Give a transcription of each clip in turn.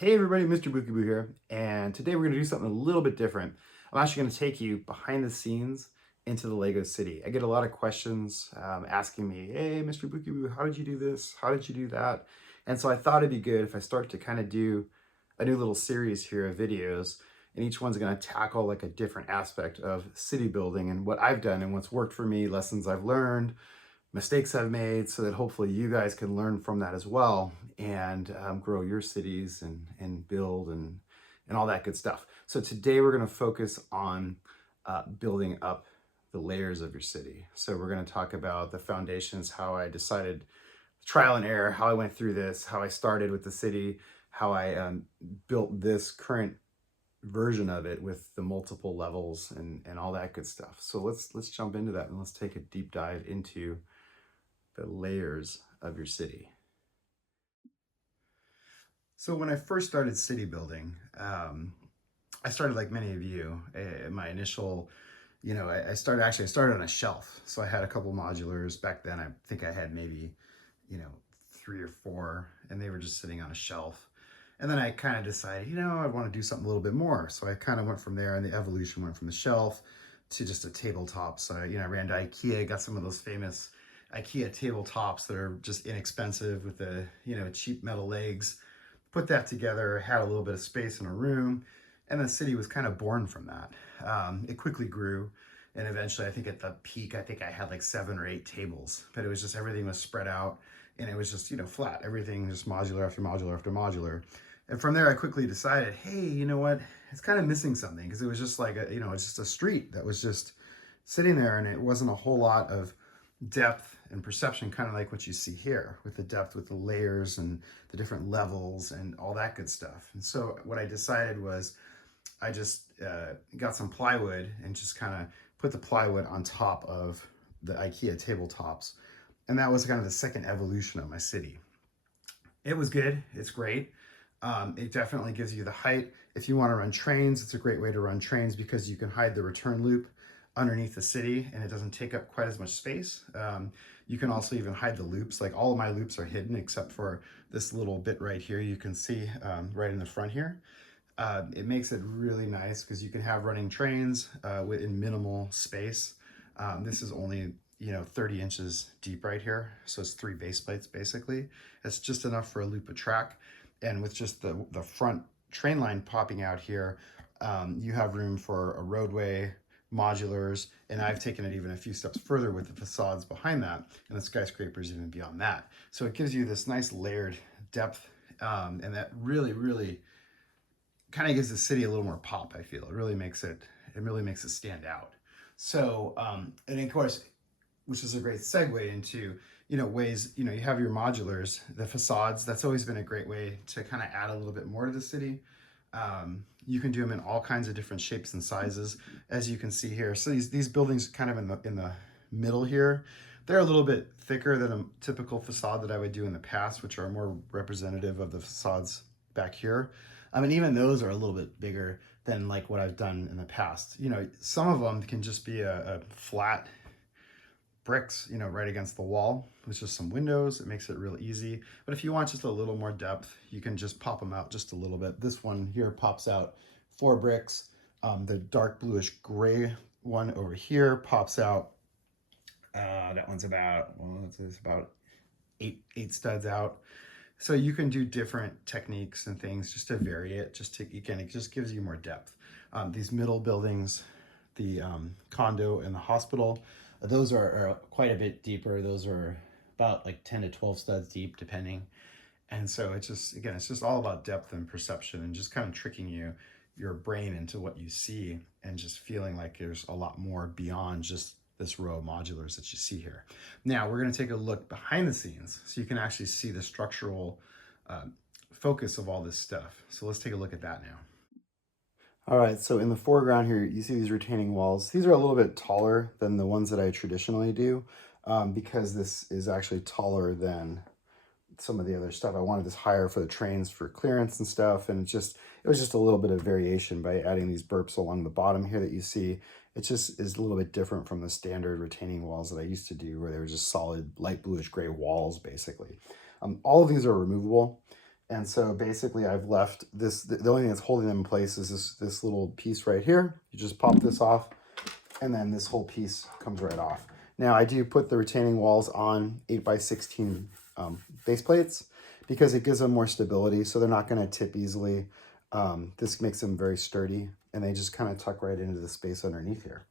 Hey everybody, MrBookieboo here, and today we're going to do something a little bit different. I'm actually going to take you behind the scenes into the Lego city. I get a lot of questions asking me, hey MrBookieboo, how did you do this? How did you do that? And so I thought it'd be good if I start to kind of do a new little series here of videos, and each one's going to tackle like a different aspect of city building and what I've done and what's worked for me, lessons I've learned, mistakes I've made, so that hopefully you guys can learn from that as well and grow your cities and build and all that good stuff. So today we're going to focus on building up the layers of your city. So we're going to talk about the foundations, how I decided, trial and error, how I went through this, how I started with the city, how I built this current version of it with the multiple levels and all that good stuff. So let's jump into that and let's take a deep dive into the layers of your city. So when I first started city building, I started like many of you. My initial, I started on a shelf. So I had a couple modulars back then. I think I had maybe, 3 or 4, and they were just sitting on a shelf. And then I kind of decided, I want to do something a little bit more. So I kind of went from there, and the evolution went from the shelf to just a tabletop. So, I ran to IKEA, got some of those famous IKEA tabletops that are just inexpensive with the, cheap metal legs. Put that together, had a little bit of space in a room, and the city was kind of born from that. It quickly grew, and eventually I think at the peak, I think I had like 7 or 8 tables, but it was just everything was spread out, and it was just, flat, everything just modular after modular after modular. And from there, I quickly decided, hey, you know what? It's kind of missing something, because it was just like, it's just a street that was just sitting there, and it wasn't a whole lot of depth and perception, kind of like what you see here with the depth, with the layers and the different levels and all that good stuff. And so what I decided was I just got some plywood and just kind of put the plywood on top of the IKEA tabletops. And that was kind of the second evolution of my city. It was good. It's great. It definitely gives you the height. If you want to run trains, it's a great way to run trains because you can hide the return loop underneath the city and it doesn't take up quite as much space. You can also even hide the loops. Like all of my loops are hidden except for this little bit right here. You can see right in the front here. It makes it really nice because you can have running trains in minimal space. This is only 30 inches deep right here. So it's 3 base plates basically. It's just enough for a loop of track. And with just the front train line popping out here, you have room for a roadway, modulars, and I've taken it even a few steps further with the facades behind that, and the skyscrapers even beyond that. So it gives you this nice layered depth, and that really, really kind of gives the city a little more pop, I feel. It really makes it stand out. So, and of course, which is a great segue into, ways, you have your modulars, the facades. That's always been a great way to kind of add a little bit more to the city. You can do them in all kinds of different shapes and sizes, as you can see here. So these buildings kind of in the middle here, they're a little bit thicker than a typical facade that I would do in the past, which are more representative of the facades back here. And even those are a little bit bigger than like what I've done in the past. Some of them can just be a flat bricks, right against the wall with just some windows. It makes it real easy. But if you want just a little more depth, you can just pop them out just a little bit. This one here pops out 4 bricks. The dark bluish gray one over here pops out. That one's about, it's about 8 studs out. So you can do different techniques and things just to vary it, again, it just gives you more depth. These middle buildings, the condo and the hospital, those are quite a bit deeper. Those are about like 10 to 12 studs deep, depending. And so it's just all about depth and perception and just kind of tricking your brain into what you see and just feeling like there's a lot more beyond just this row of modulars that you see here. Now we're going to take a look behind the scenes so you can actually see the structural focus of all this stuff. So let's take a look at that now. All right, so in the foreground here, you see these retaining walls. These are a little bit taller than the ones that I traditionally do because this is actually taller than some of the other stuff. I wanted this higher for the trains for clearance and stuff, and it was just a little bit of variation by adding these burps along the bottom here that you see. It just is a little bit different from the standard retaining walls that I used to do, where they were just solid light bluish gray walls, basically. All of these are removable, And so basically I've left this, the only thing that's holding them in place is this little piece right here. You just pop this off, and then this whole piece comes right off. Now I do put the retaining walls on 8x16 base plates because it gives them more stability, so they're not going to tip easily. This makes them very sturdy, and they just kind of tuck right into the space underneath here.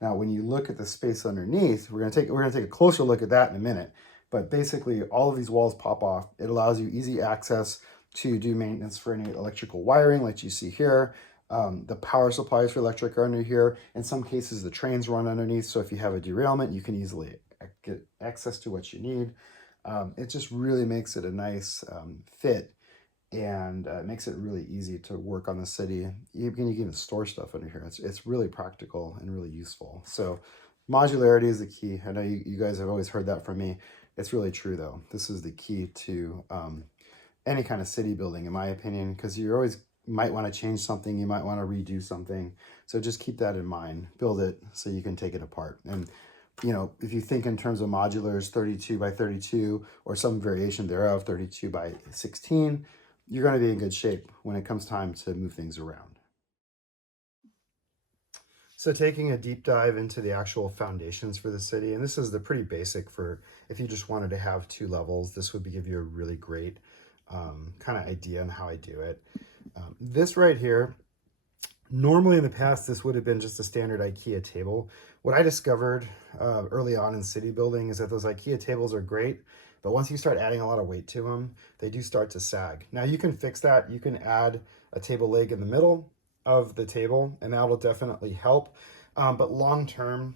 Now, when you look at the space underneath, we're gonna take a closer look at that in a minute. But basically, all of these walls pop off. It allows you easy access to do maintenance for any electrical wiring, like you see here. The power supplies for electric are under here. In some cases, the trains run underneath, so if you have a derailment, you can easily get access to what you need. It just really makes it a nice fit, and makes it really easy to work on the city. You can even store stuff under here. It's really practical and really useful. So modularity is the key. I know you guys have always heard that from me. It's really true though. This is the key to any kind of city building, in my opinion, because you always might want to change something, you might want to redo something. So just keep that in mind. Build it so you can take it apart. And you know, if you think in terms of modulars, 32 by 32 or some variation thereof, 32 by 16, you're going to be in good shape when it comes time to move things around. So taking a deep dive into the actual foundations for the city, and this is the pretty basic for if you just wanted to have 2 levels, this would give you a really great kind of idea on how I do it. This right here, normally in the past, this would have been just a standard IKEA table. What I discovered early on in city building is that those IKEA tables are great, but once you start adding a lot of weight to them, they do start to sag. Now you can fix that. You can add a table leg in the middle of the table, and that will definitely help. But long term,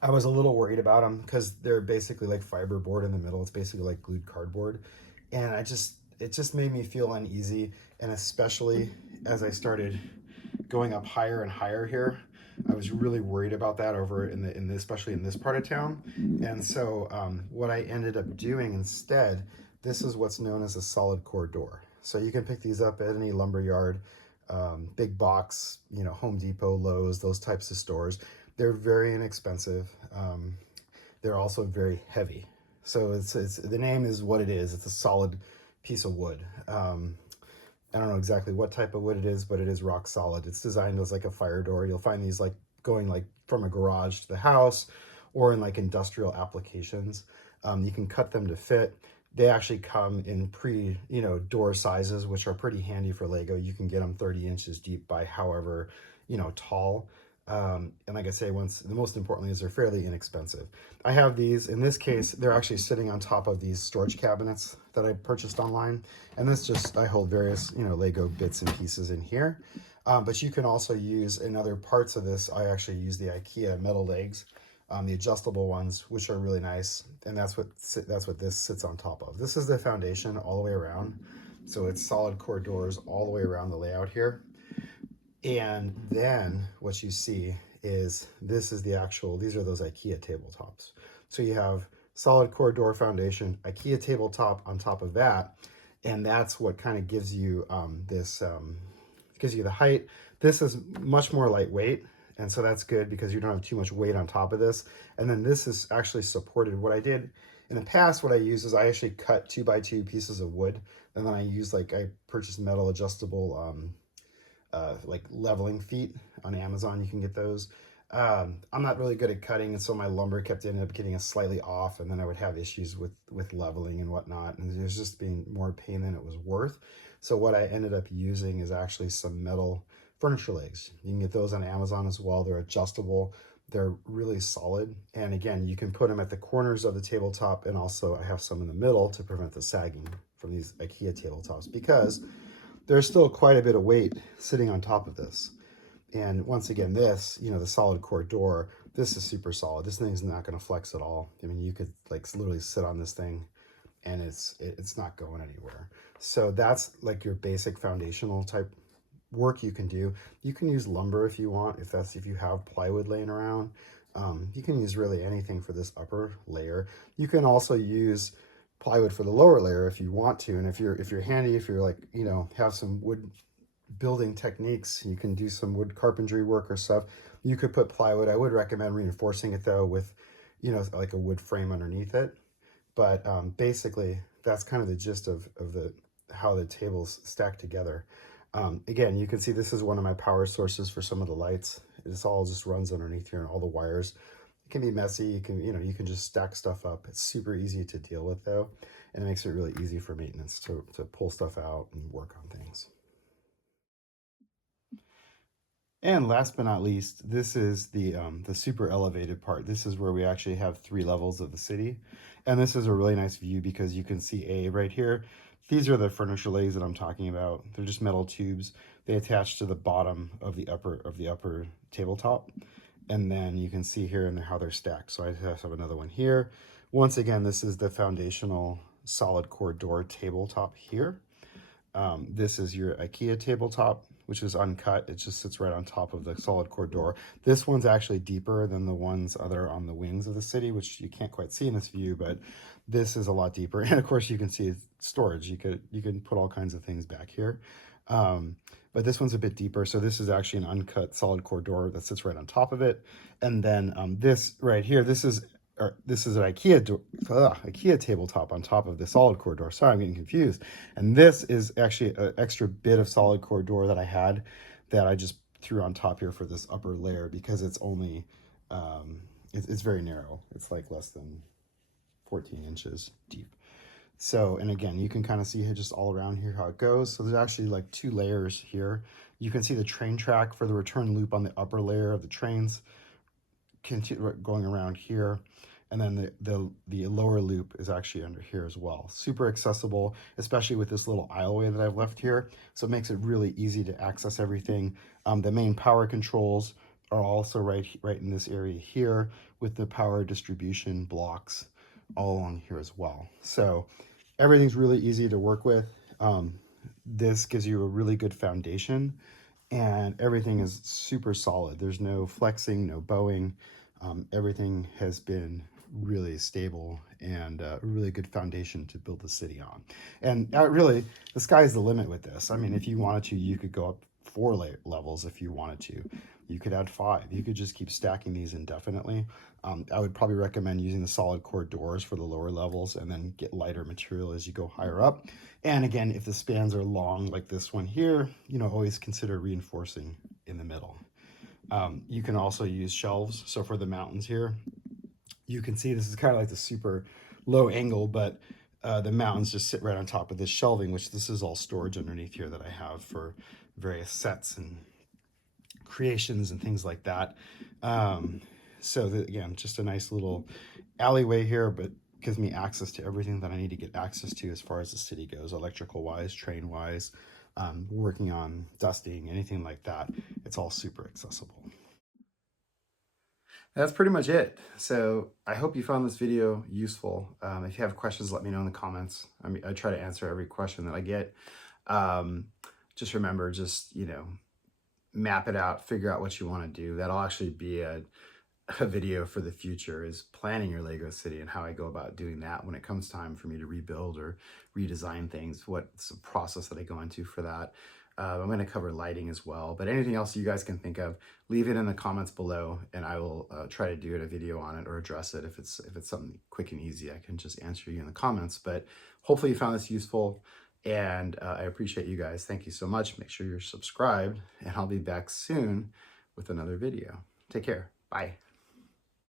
I was a little worried about them because they're basically like fiberboard in the middle. It's basically like glued cardboard. And it just made me feel uneasy. And especially as I started going up higher and higher here, I was really worried about that over especially in this part of town. And so what I ended up doing instead, this is what's known as a solid core door. So you can pick these up at any lumber yard, big box, you know, Home Depot, Lowe's, those types of stores. They're very inexpensive. They're also very heavy. So it's the name is what it is. It's a solid piece of wood. I don't know exactly what type of wood it is, but it is rock solid. It's designed as like a fire door. You'll find these like going like from a garage to the house or in like industrial applications. You can cut them to fit. They actually come in door sizes, which are pretty handy for Lego. You can get them 30 inches deep by however, tall. And like I say, the most importantly is they're fairly inexpensive. I have these, in this case, they're actually sitting on top of these storage cabinets that I purchased online. And I hold various, Lego bits and pieces in here. But you can also use, in other parts of this, I actually use the IKEA metal legs, the adjustable ones, which are really nice. And that's what this sits on top of. This is the foundation all the way around. So it's solid core doors all the way around the layout here. And then what you see is these are those IKEA tabletops. So you have solid core door foundation, IKEA tabletop on top of that. And that's what kind of gives you gives you the height. This is much more lightweight. And so that's good because you don't have too much weight on top of this. And then this is actually supported. What I did in the past, what I use is I actually cut 2x2 pieces of wood. And then I purchased metal adjustable, like leveling feet on Amazon. You can get those. I'm not really good at cutting, and so my lumber ended up getting slightly off, and then I would have issues with leveling and whatnot, and it was just being more pain than it was worth. So what I ended up using is actually some metal furniture legs. You can get those on Amazon as well. They're adjustable. They're really solid, and again, you can put them at the corners of the tabletop, and also I have some in the middle to prevent the sagging from these IKEA tabletops, because there's still quite a bit of weight sitting on top of this. And once again, this, the solid core door, this is super solid. This thing's not going to flex at all. I mean, you could like literally sit on this thing and it's not going anywhere. So that's like your basic foundational type work you can do. You can use lumber if you want, if you have plywood laying around. You can use really anything for this upper layer. You can also use plywood for the lower layer if you want to, and if you're handy, if you're like have some wood building techniques, you can do some wood carpentry work or stuff, you could put plywood. I would recommend reinforcing it though with like a wood frame underneath it. But basically that's kind of the gist of how the tables stack together. Again, you can see this is one of my power sources for some of the lights. This all just runs underneath here, and all the wires. It can be messy. You can just stack stuff up. It's super easy to deal with though, and it makes it really easy for maintenance to pull stuff out and work on things. And last but not least, this is the super elevated part. This is where we actually have 3 levels of the city. And this is a really nice view because you can see right here, these are the furniture legs that I'm talking about. They're just metal tubes. They attach to the bottom of the upper tabletop. And then you can see here and how they're stacked. So I have another one here. Once again, this is the foundational solid core door tabletop here. This is your IKEA tabletop, which is uncut. It just sits right on top of the solid core door. This one's actually deeper than the ones that are on the wings of the city, which you can't quite see in this view, but this is a lot deeper. And of course you can see storage. You can put all kinds of things back here. But this one's a bit deeper. So this is actually an uncut solid core door that sits right on top of it. And then this right here, this is an IKEA tabletop on top of the solid core door. Sorry, I'm getting confused. And this is actually an extra bit of solid core door that I had that I just threw on top here for this upper layer because it's only, it's very narrow. It's like less than 14 inches deep. So, and again, you can kind of see just all around here how it goes. So there's actually like 2 layers here. You can see the train track for the return loop on the upper layer of the trains going around here. And then the lower loop is actually under here as well. Super accessible, especially with this little aisleway that I've left here. So it makes it really easy to access everything. The main power controls are also right in this area here with the power distribution blocks all along here as well. So everything's really easy to work with. This gives you a really good foundation and everything is super solid. There's no flexing, no bowing. Everything has been really stable and a really good foundation to build the city on. And really, the sky's the limit with this. I mean, if you wanted to, you could go up 4 levels if you wanted to. You could add 5. You could just keep stacking these indefinitely. I would probably recommend using the solid core doors for the lower levels and then get lighter material as you go higher up. And again, if the spans are long like this one here, always consider reinforcing in the middle. You can also use shelves. So for the mountains here, you can see this is kind of like the super low angle, but the mountains just sit right on top of this shelving, which this is all storage underneath here that I have for various sets and creations and things like that. Again, just a nice little alleyway here, but gives me access to everything that I need to get access to as far as the city goes, electrical wise, train wise, working on dusting, anything like that. It's all super accessible. That's pretty much it. So I hope you found this video useful. If you have questions, let me know in the comments. I try to answer every question that I get. Just remember, map it out, figure out what you want to do. That'll actually be a video for the future, is planning your Lego city and how I go about doing that when it comes time for me to rebuild or redesign things. What's the process that I go into for that? I'm going to cover lighting as well, but anything else you guys can think of, leave it in the comments below and I will try to do a video on it or address it. If it's something quick and easy, I can just answer you in the comments. But hopefully you found this useful, and I appreciate you guys. Thank you so much. Make sure you're subscribed, and I'll be back soon with another video. Take care. Bye.